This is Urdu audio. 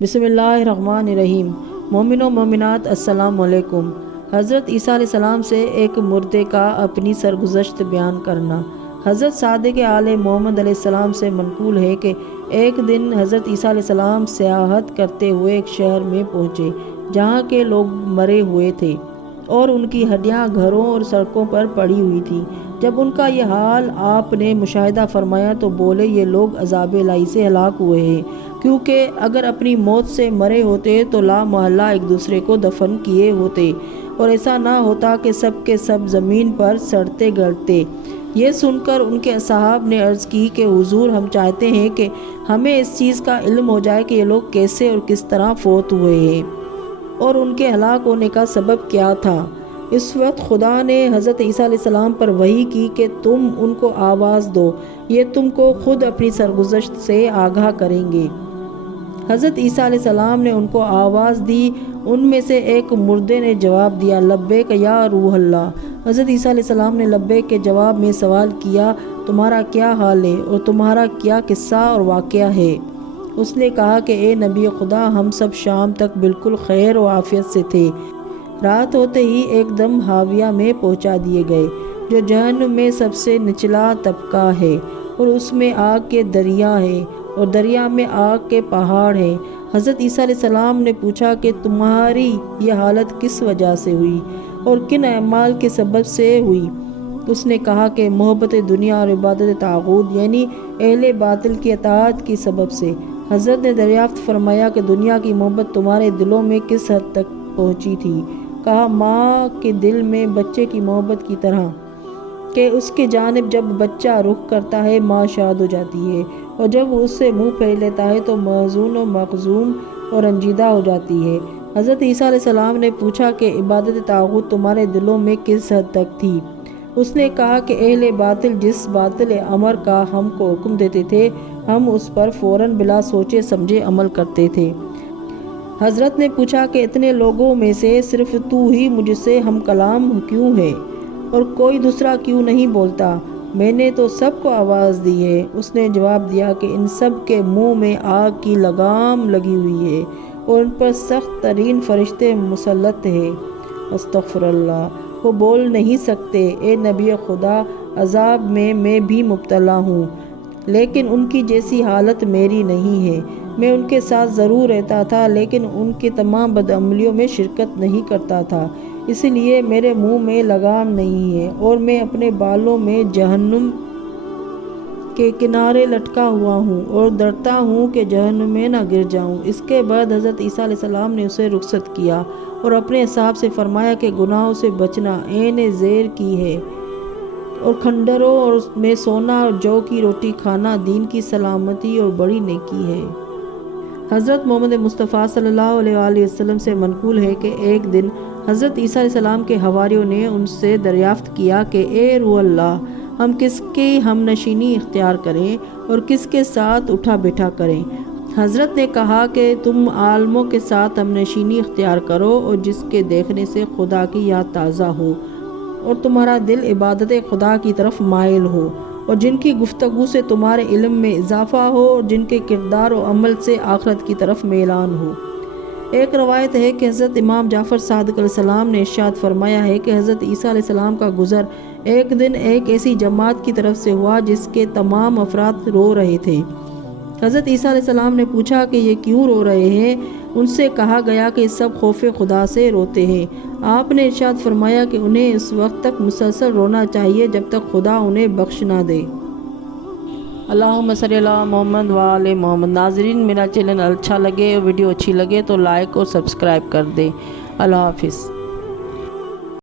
بسم اللہ الرحمن الرحیم۔ مومن و مومنات السلام علیکم۔ حضرت عیسیٰ علیہ السلام سے ایک مردے کا اپنی سرگزشت بیان کرنا۔ حضرت صادق آل محمد علیہ السلام سے منقول ہے کہ ایک دن حضرت عیسیٰ علیہ السلام سیاحت کرتے ہوئے ایک شہر میں پہنچے جہاں کے لوگ مرے ہوئے تھے اور ان کی ہڈیاں گھروں اور سڑکوں پر پڑی ہوئی تھیں۔ جب ان کا یہ حال آپ نے مشاہدہ فرمایا تو بولے، یہ لوگ عذاب الہی سے ہلاک ہوئے ہیں، کیونکہ اگر اپنی موت سے مرے ہوتے تو لا محالہ ایک دوسرے کو دفن کیے ہوتے اور ایسا نہ ہوتا کہ سب کے سب زمین پر سڑتے گلتے۔ یہ سن کر ان کے اصحاب نے عرض کی کہ حضور، ہم چاہتے ہیں کہ ہمیں اس چیز کا علم ہو جائے کہ یہ لوگ کیسے اور کس طرح فوت ہوئے ہیں اور ان کے ہلاک ہونے کا سبب کیا تھا۔ اس وقت خدا نے حضرت عیسیٰ علیہ السلام پر وحی کی کہ تم ان کو آواز دو، یہ تم کو خود اپنی سرگزشت سے آگاہ کریں گے۔ حضرت عیسیٰ علیہ السلام نے ان کو آواز دی۔ ان میں سے ایک مردے نے جواب دیا، لبیک یا روح اللہ۔ حضرت عیسیٰ علیہ السلام نے لبیک کے جواب میں سوال کیا، تمہارا کیا حال ہے اور تمہارا کیا قصہ اور واقعہ ہے؟ اس نے کہا کہ اے نبی خدا، ہم سب شام تک بالکل خیر و عافیت سے تھے۔ رات ہوتے ہی ایک دم حاویہ میں پہنچا دیے گئے، جو جہنم میں سب سے نچلا طبقہ ہے، اور اس میں آگ کے دریا ہے اور دریا میں آگ کے پہاڑ ہیں۔ حضرت عیسیٰ علیہ السلام نے پوچھا کہ تمہاری یہ حالت کس وجہ سے ہوئی اور کن اعمال کے سبب سے ہوئی؟ اس نے کہا کہ محبت دنیا اور عبادت طاغوت یعنی اہل باطل کی اطاعت کی سبب سے۔ حضرت نے دریافت فرمایا کہ دنیا کی محبت تمہارے دلوں میں کس حد تک پہنچی تھی؟ کہا، ماں کے دل میں بچے کی محبت کی طرح کہ اس کے جانب جب بچہ رخ کرتا ہے ماں شاد ہو جاتی ہے، اور جب وہ اس سے منہ پھیر لیتا ہے تو محزون و مغموم اور رنجیدہ ہو جاتی ہے۔ حضرت عیسیٰ علیہ السلام نے پوچھا کہ عبادت طاغوت تمہارے دلوں میں کس حد تک تھی؟ اس نے کہا کہ اہل باطل جس باطل امر کا ہم کو حکم دیتے تھے، ہم اس پر فوراً بلا سوچے سمجھے عمل کرتے تھے۔ حضرت نے پوچھا کہ اتنے لوگوں میں سے صرف تو ہی مجھ سے ہم کلام کیوں ہے اور کوئی دوسرا کیوں نہیں بولتا؟ میں نے تو سب کو آواز دی ہے۔ اس نے جواب دیا کہ ان سب کے منہ میں آگ کی لگام لگی ہوئی ہے اور ان پر سخت ترین فرشتے مسلط ہیں۔ استغفر اللہ، وہ بول نہیں سکتے۔ اے نبی خدا، عذاب میں بھی مبتلا ہوں، لیکن ان کی جیسی حالت میری نہیں ہے۔ میں ان کے ساتھ ضرور رہتا تھا، لیکن ان کی تمام بدعملیوں میں شرکت نہیں کرتا تھا، اس لیے میرے منہ میں لگام نہیں ہے اور میں اپنے بالوں میں جہنم کے کنارے لٹکا ہوا ہوں اور ڈرتا ہوں کہ جہنم میں نہ گر جاؤں۔ اس کے بعد حضرت عیسیٰ علیہ السلام نے اسے رخصت کیا اور اپنے اصحاب سے فرمایا کہ گناہوں سے بچنا عین زیر کی ہے، اور کھنڈروں اور میں سونا اور جو کی روٹی کھانا دین کی سلامتی اور بڑی نیکی ہے۔ حضرت محمد مصطفیٰ صلی اللہ علیہ وآلہ وسلم سے منقول ہے کہ ایک دن حضرت عیسیٰ علیہ السلام کے حواریوں نے ان سے دریافت کیا کہ اے روح اللہ، ہم کس کی ہم نشینی اختیار کریں اور کس کے ساتھ اٹھا بیٹھا کریں؟ حضرت نے کہا کہ تم عالموں کے ساتھ ہم نشینی اختیار کرو اور جس کے دیکھنے سے خدا کی یاد تازہ ہو اور تمہارا دل عبادت خدا کی طرف مائل ہو، اور جن کی گفتگو سے تمہارے علم میں اضافہ ہو اور جن کے کردار و عمل سے آخرت کی طرف میلان ہو۔ ایک روایت ہے کہ حضرت امام جعفر صادق علیہ السلام نے ارشاد فرمایا ہے کہ حضرت عیسیٰ علیہ السلام کا گزر ایک دن ایک ایسی جماعت کی طرف سے ہوا جس کے تمام افراد رو رہے تھے۔ حضرت عیسیٰ علیہ السلام نے پوچھا کہ یہ کیوں رو رہے ہیں؟ ان سے کہا گیا کہ سب خوف خدا سے روتے ہیں۔ آپ نے ارشاد فرمایا کہ انہیں اس وقت تک مسلسل رونا چاہیے جب تک خدا انہیں بخش نہ دے۔ اللہم صلی علی محمد وآل محمد۔ ناظرین، میرا چینل اچھا لگے اور ویڈیو اچھی لگے تو لائک اور سبسکرائب کر دیں۔ اللہ حافظ۔